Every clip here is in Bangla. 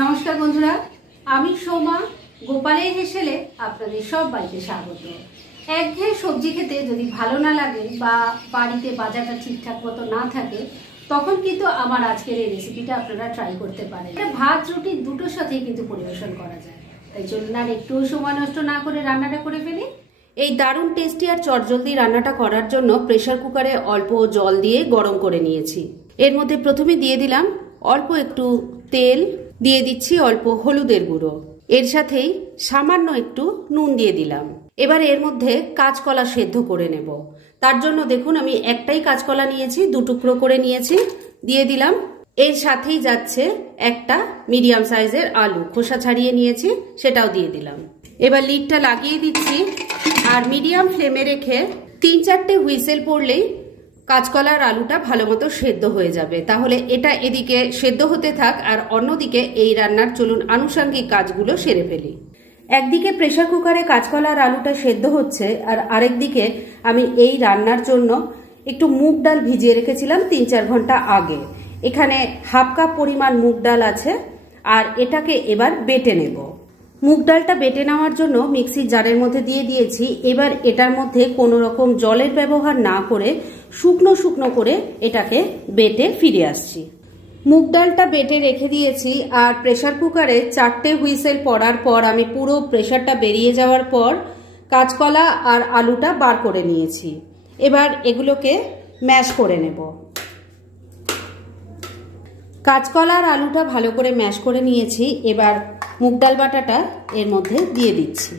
নমস্কার বন্ধুরা, আমি সোমা। গোপালের হেসেলে আপনাদের সবাইকে স্বাগত। একঘেয়ে সবজি খেতে যদি ভালো না লাগে বা বাড়িতে বাজারটা ঠিকঠাক মতো না থাকে, তখন কিন্তু আমার আজকের এই রেসিপিটা আপনারা ট্রাই করতে পারেন। এটা ভাত রুটি দুটোর সাথেই কিন্তু পরিবেশন করা যায়। তাই চলুন আর একটু সময় নষ্ট না করে রান্নাটা করে ফেলি। এই দারুণ টেস্টি আর চটজলদি রান্নাটা করার জন্য প্রেসার কুকারে অল্প জল দিয়ে গরম করে নিয়েছি। এর মধ্যে প্রথমে দিয়ে দিলাম অল্প একটু তেল, দিয়ে দিচ্ছি অল্প হলুদের গুঁড়ো, এর সাথেই সামান্য একটু নুন দিয়ে দিলাম। এবার এর মধ্যে কাঁচকলা সেদ্ধ করে নেব। তার জন্য দেখুন আমি একটাই কাঁচকলা নিয়েছি, 2 টুকরো করে নিয়েছি, দিয়ে দিলাম। এর সাথেই যাচ্ছে একটা মিডিয়াম সাইজের আলু, খোসা ছাড়িয়ে নিয়েছি, সেটাও দিয়ে দিলাম। এবার লিডটা লাগিয়ে দিচ্ছি আর মিডিয়াম ফ্লেমে রেখে 3-4টে হুইসেল পড়লেই কাঁচকলার আলুটা ভালো মতো সেদ্ধ হয়ে যাবে। তাহলে এটা এদিকে সেদ্ধ হতে থাক আর অন্যদিকে এই রান্নার চলুন আনুষঙ্গিক কাজগুলো সেরে ফেলি। একদিকে প্রেসার কুকারে কাঁচকলার আলুটা সেদ্ধ হচ্ছে আর আরেকদিকে আমি এই রান্নার জন্য একটু মুগ ডাল ভিজিয়ে রেখেছিলাম 3-4 ঘন্টা আগে। এখানে হাফ কাপ পরিমাণ মুগ ডাল আছে আর এটাকে এবার বেটে নেব। মুগ ডালটা বেটে নেওয়ার জন্য মিক্সির জারের মধ্যে দিয়ে দিয়েছি। এবার এটার মধ্যে কোনো রকম জলের ব্যবহার না করে শুকনো শুকনো করে এটাকে বেটে ফিরে আসছি। মুগ ডালটা বেটে রেখে দিয়েছি আর প্রেসার কুকারে 4টে হুইসেল পড়ার পর আমি পুরো প্রেসারটা বেরিয়ে যাওয়ার পর কাঁচকলা আর আলুটা বার করে নিয়েছি। এবার এগুলোকে ম্যাশ করে নেব। কাঁচকলা আর আলুটা ভালো করে ম্যাশ করে নিয়েছি। এবার মুগ ডাল বাটাটা এর মধ্যে দিয়ে দিচ্ছি।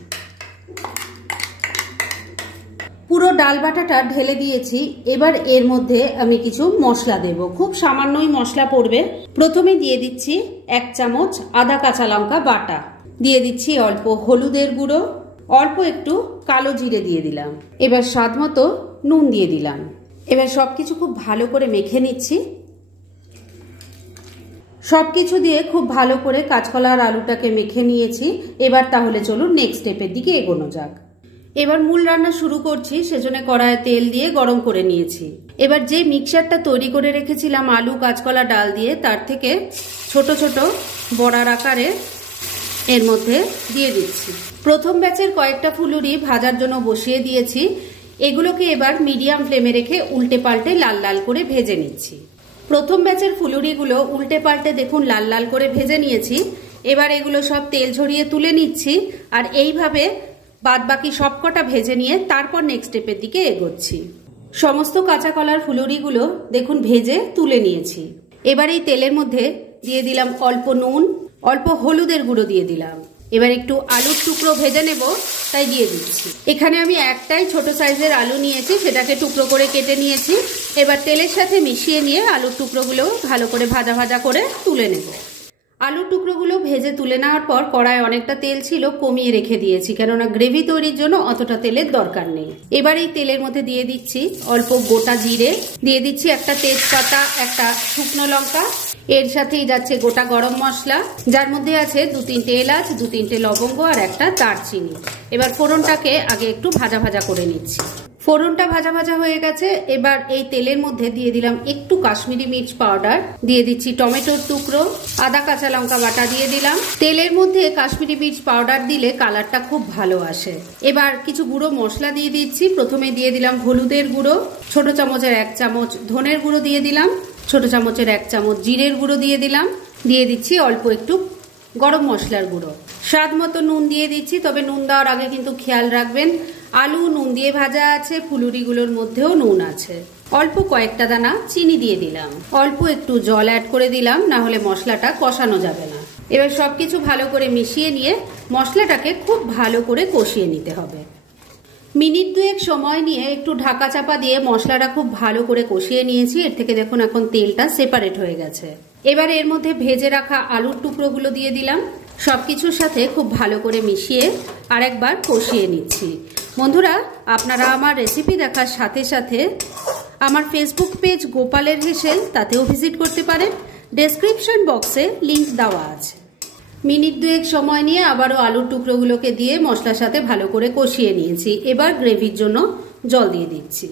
পুরো ডাল বাটাটা ঢেলে দিয়েছি। এবার এর মধ্যে আমি কিছু মশলা দেব, খুব সামান্যই মশলা পড়বে। প্রথমে দিয়ে দিচ্ছি 1 চামচ আদা কাঁচা লঙ্কা বাটা, দিয়ে দিচ্ছি অল্প হলুদের গুঁড়ো, অল্প একটু কালো জিরে দিয়ে দিলাম। এবার স্বাদ মতো নুন দিয়ে দিলাম। এবার সবকিছু খুব ভালো করে মেখে নিচ্ছি। সবকিছু দিয়ে খুব ভালো করে কাঁচকলা আর আলুটাকে মেখে নিয়েছি। এবার তাহলে চলুন নেক্সট স্টেপের দিকে এগোনো যাক। এবার মূল রান্না শুরু করছি, সেজন্য কড়াইয়ে তেল দিয়ে গরম করে নিয়েছি। এবার যে মিক্সচারটা তৈরি করে রেখেছিলাম আলু কাঁচকলা ডাল দিয়ে, তার থেকে ছোট ছোট বড়ার আকারে এর মধ্যে দিয়ে দিচ্ছি। প্রথম ব্যাচের কয়েকটা ফুলুরি ভাজার জন্য বসিয়ে দিয়েছি। এগুলোকে এবার মিডিয়াম ফ্লেমে রেখে উল্টে পাল্টে লাল লাল করে ভেজে নিচ্ছি। প্রথম ব্যাচের ফুলুরিগুলো উল্টে পাল্টে দেখুন লাল লাল করে ভেজে নিয়েছি। এবার এগুলো সব তেল ঝরিয়ে তুলে নিচ্ছি আর এইভাবে বাদ বাকি সবকটা ভেজে নিয়ে তারপর নেক্সট স্টেপের দিকে এগোচ্ছি। সমস্ত কাঁচা কলার ফুলুরিগুলো দেখুন ভেজে তুলে নিয়েছি। এবার এই তেলের মধ্যে দিয়ে দিলাম অল্প নুন, অল্প হলুদের গুঁড়ো দিয়ে দিলাম। এবার একটু আলুর টুকরো ভেজে নেব, তাই দিয়ে দিচ্ছি। এখানে আমি একটাই ছোট সাইজের আলু নিয়েছি, সেটাকে টুকরো করে কেটে নিয়েছি। এবার তেলের সাথে মিশিয়ে নিয়ে আলুর টুকরোগুলো ভালো করে ভাজা ভাজা করে তুলে নেব। আলুর টুকরোগুলো ভেজে তুলে নেওয়ার পর কড়ায় অনেকটা তেল ছিল, কমিয়ে রেখে দিয়েছি, কেননা গ্রেভি তৈরির জন্য অতটা তেলের দরকার নেই। এবার এই তেলের মধ্যে দিয়ে দিচ্ছি অল্প গোটা জিরে, দিয়ে দিচ্ছি একটা তেজপাতা, একটা শুকনো লঙ্কা, এর সাথেই যাচ্ছে গোটা গরম মশলা, যার মধ্যে আছে 2-3টে এলাচ, 2-3টে লবঙ্গ আর একটা দারচিনি। এবার ফোড়নটাকে আগে একটু ভাজা ভাজা করে নিচ্ছি। ফোড়নটা ভাজা ভাজা হয়ে গেছে। এবার এই তেলের মধ্যে দিয়ে দিলাম একটু কাশ্মীরি মির্চ পাউডার, দিয়ে দিচ্ছি টমেটোর টুকরো, আদা কাঁচা লঙ্কা বাটা দিয়ে দিলাম। তেলের মধ্যে কাশ্মীরি মির্চ পাউডার দিলে কালারটা খুব ভালো আসে। এবার কিছু গুঁড়ো মশলা দিয়ে দিচ্ছি। প্রথমে দিয়ে দিলাম হলুদের গুঁড়ো, ছোট চামচের 1 চামচ ধনের গুঁড়ো দিয়ে দিলাম, ছোট চামচের 1 চামচ জিরের গুঁড়ো দিয়ে দিলাম, দিয়ে দিচ্ছি অল্প একটু গরম মশলার গুঁড়ো, স্বাদ মতো নুন দিয়ে দিচ্ছি। তবে নুন দেওয়ার আগে কিন্তু খেয়াল রাখবেন আলু নুন দিয়ে ভাজা আছে, ফুলুরিগুলোর মধ্যেও নুন আছে। অল্প কয়েকটা দানা চিনি দিয়ে দিলাম, অল্প একটু জল অ্যাড করে দিলাম, না হলে মশলাটা কষানো যাবে না। এবার সবকিছু ভালো করে মিশিয়ে নিয়ে মশলাটাকে খুব ভালো করে কষিয়ে নিতে হবে। মিনিট 2 সময় নিয়ে একটু ঢাকা চাপা দিয়ে মশলাটা খুব ভালো করে কষিয়ে নিয়েছি। এর থেকে দেখুন এখন তেলটা সেপারেট হয়ে গেছে। এবার এর মধ্যে ভেজে রাখা আলুর টুকরোগুলো দিয়ে দিলাম। সবকিছুর সাথে খুব ভালো করে মিশিয়ে আরেকবার কষিয়ে নিচ্ছি। বন্ধুরা, আপনারা আমার রেসিপি দেখার সাথে সাথে আমার ফেসবুক পেজ গোপালের হেসেল, তাতেও ভিজিট করতে পারেন। ডেসক্রিপশন বক্সে লিংক দেওয়া আছে। মিনিট 2 সময় নিয়ে আবারও আলুর টুকরোগুলোকে দিয়ে মশলার সাথে ভালো করে কষিয়ে নিয়েছি। এবার গ্রেভির জন্য জল দিয়ে দিচ্ছি।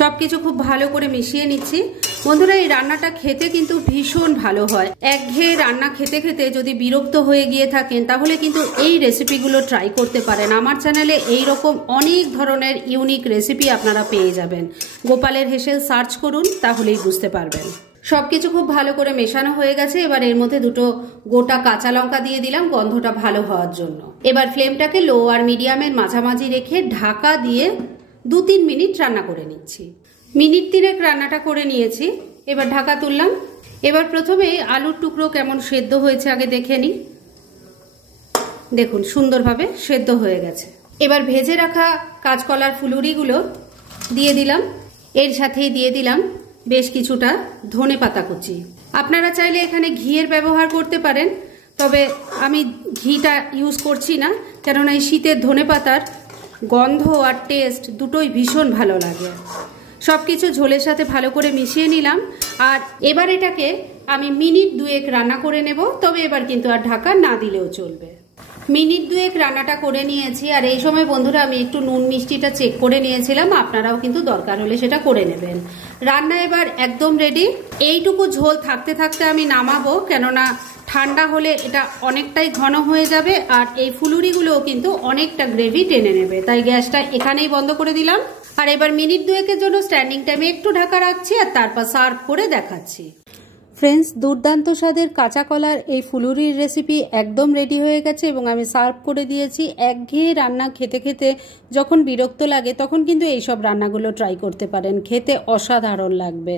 সবকিছু খুব ভালো করে মিশিয়ে নিচ্ছি। বন্ধুরা, এই রান্নাটা খেতে কিন্তু ভীষণ ভালো হয়। একঘেয়ে রান্না খেতে খেতে যদি বিরক্ত হয়ে গিয়ে থাকেন তাহলে কিন্তু এই রেসিপিগুলো ট্রাই করতে পারেন। আমার চ্যানেলে এই রকম অনেক ধরনের ইউনিক রেসিপি আপনারা পেয়ে যাবেন। গোপালের হেসেল সার্চ করুন, তাহলেই বুঝতে পারবেন। সবকিছু খুব ভালো করে মেশানো হয়ে গেছে। এবার এর মধ্যে দুটো গোটা কাঁচা লঙ্কা দিয়ে দিলাম গন্ধটা ভালো হওয়ার জন্য। এবার ফ্লেমটাকে লো আর মিডিয়ামের মাঝামাঝি রেখে ঢাকা দিয়ে 2-3 মিনিট রান্না করে নিচ্ছি। মিনিট 3 রান্নাটা করে নিয়েছি। এবার ঢাকা তুললাম। এবার প্রথমে আলুর টুকরো কেমন সেদ্ধ হয়েছে আগে দেখে নিই। দেখুন সুন্দরভাবে সেদ্ধ হয়ে গেছে। এবার ভেজে রাখা কাঁচকলার ফুলুরিগুলো দিয়ে দিলাম। এর সাথেই দিয়ে দিলাম বেশ কিছুটা ধনেপাতা কুচি। আপনারা চাইলে এখানে ঘিয়ের ব্যবহার করতে পারেন, তবে আমি ঘিটা ইউজ করছি না, কেননা এই শীতের ধনেপাতার গন্ধ আর টেস্ট দুটোই ভীষণ ভালো লাগে। সব কিছু ঝোলের সাথে ভালো করে মিশিয়ে নিলাম। আর এবার এটাকে আমি মিনিট 2 রান্না করে নেব, তবে এবার কিন্তু আর ঢাকা না দিলেও চলবে। মিনিট 2 রান্নাটা করে নিয়েছি। আর এই সময় বন্ধুরা আমি একটু নুন মিষ্টিটা চেক করে নিয়েছিলাম, আপনারাও কিন্তু দরকার হলে সেটা করে নেবেন। রান্না এবার একদম রেডি। এইটুকু ঝোল থাকতে থাকতে আমি নামাবো, কেননা ঠান্ডা হলে এটা অনেকটাই ঘন হয়ে যাবে আর এই ফুলুরিগুলোও কিন্তু অনেকটা গ্রেভি টেনে নেবে। তাই গ্যাসটা এখানেই বন্ধ করে দিলাম। আর এবার মিনিট 2 জন্য স্ট্যান্ডিং টাইমে একটু ঢাকা রাখছি আর তারপর সার্ভ করে দেখাচ্ছি। ফ্রেন্ডস, দুর্দান্ত স্বাদের কাঁচা কলার এই ফুলুরির রেসিপি একদম রেডি হয়ে গেছে এবং আমি সার্ভ করে দিয়েছি। একঘেয়ে রান্না খেতে খেতে যখন বিরক্ত লাগে তখন কিন্তু এইসব রান্নাগুলো ট্রাই করতে পারেন, খেতে অসাধারণ লাগবে।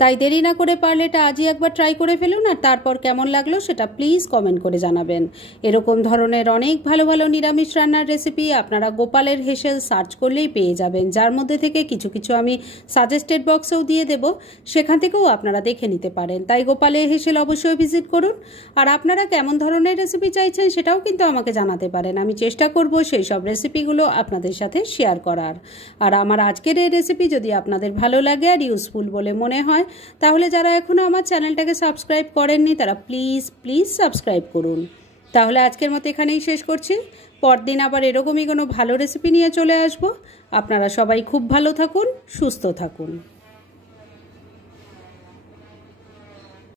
তাই দেরি না করে পারলে এটা আজই একবার ট্রাই করে ফেলুন, আর তারপর কেমন লাগলো সেটা প্লিজ কমেন্ট করে জানাবেন। এরকম ধরনের অনেক ভালো ভালো নিরামিষ রান্নার রেসিপি আপনারা গোপালের হেসেল সার্চ করলেই পেয়ে যাবেন, যার মধ্যে থেকে কিছু কিছু আমি সাজেস্টেড বক্সেও দিয়ে দেব, সেখান থেকেও আপনারা দেখে নিতে পারেন। তাই গোপালের হেসেল অবশ্যই ভিজিট করুন। আর আপনারা কেমন ধরনের রেসিপি চাইছেন সেটাও কিন্তু আমাকে জানাতে পারেন। আমি চেষ্টা করব সেই সব রেসিপিগুলো আপনাদের সাথে শেয়ার করার। আর আমার আজকের এই রেসিপি যদি আপনাদের ভালো লাগে আর ইউজফুল বলে মনে হয়, তাহলে যারা এখনো আমার চ্যানেলটাকে সাবস্ক্রাইব করেননি তারা প্লিজ সাবস্ক্রাইব করুন। তাহলে আজকের মতো এখানেই শেষ করছি। পরদিন আবার এরকমই কোনো ভালো রেসিপি নিয়ে চলে আসব। আপনারা সবাই খুব ভালো থাকুন, সুস্থ থাকুন।